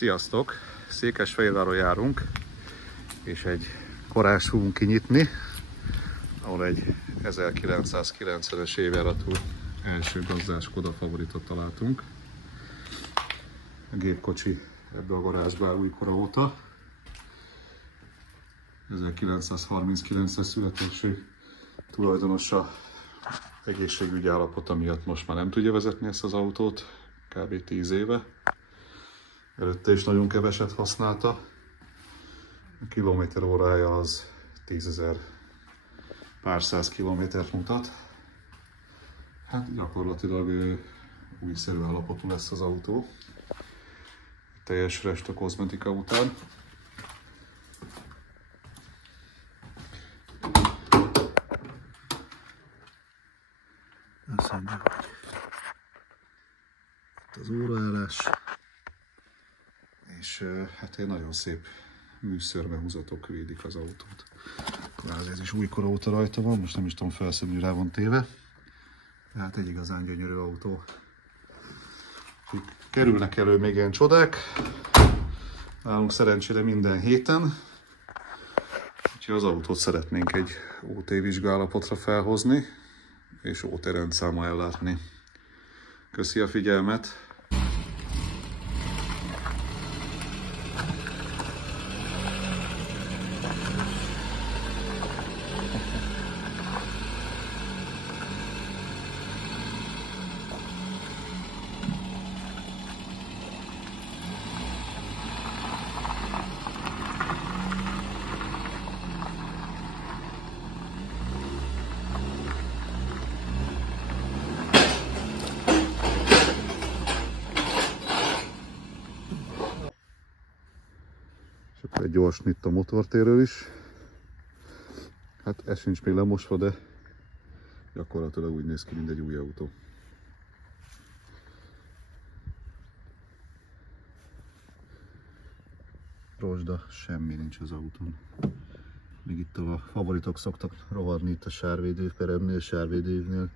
Sziasztok! Székesfehérváron járunk, és egy garást fogunk kinyitni, ahol egy 1990-es évjáratú első gazdás Skoda favoritot találtunk. A gépkocsi ebbe a garázsba áll újkora óta. 1939-es születésű tulajdonosa egészségügyi állapota miatt most már nem tudja vezetni ezt az autót, kb. 10 éve. Előtte is nagyon keveset használta. A kilométer órája az 10.000 pár száz kilométert mutat. Hát gyakorlatilag újszerű állapotú lesz az autó. Teljes rest kozmetika után. Azt mondja, hogy itt az óraállás, és hát egy nagyon szép műszörmehúzatok védik az autót. Ez is újkora óta rajta van, most nem is tudom, felszínű rá van téve. Tehát egy igazán gyönyörű autó. Kerülnek elő még ilyen csodák. Nálunk szerencsére minden héten. Úgyhogy az autót szeretnénk egy OT vizsgálapotra felhozni, és OT rendszámmal ellátni. Köszi a figyelmet! És akkor egy gyors nyit a motortérről is. Hát ez sincs még lemosva, de gyakorlatilag úgy néz ki, mint egy új autó. Rozsda, semmi nincs az autón. Még itt a favoritok szoktak rohadni itt a sárvédőperemnél, sárvédőnél.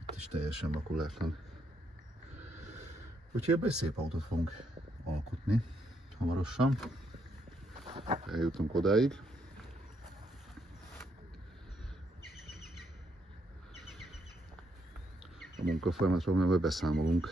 Itt is teljesen makulátlan. Úgyhogy ebben egy szép autót fogunk alkotni hamarosan. Eljutunk odáig. A munkafolyamatról majd beszámolunk.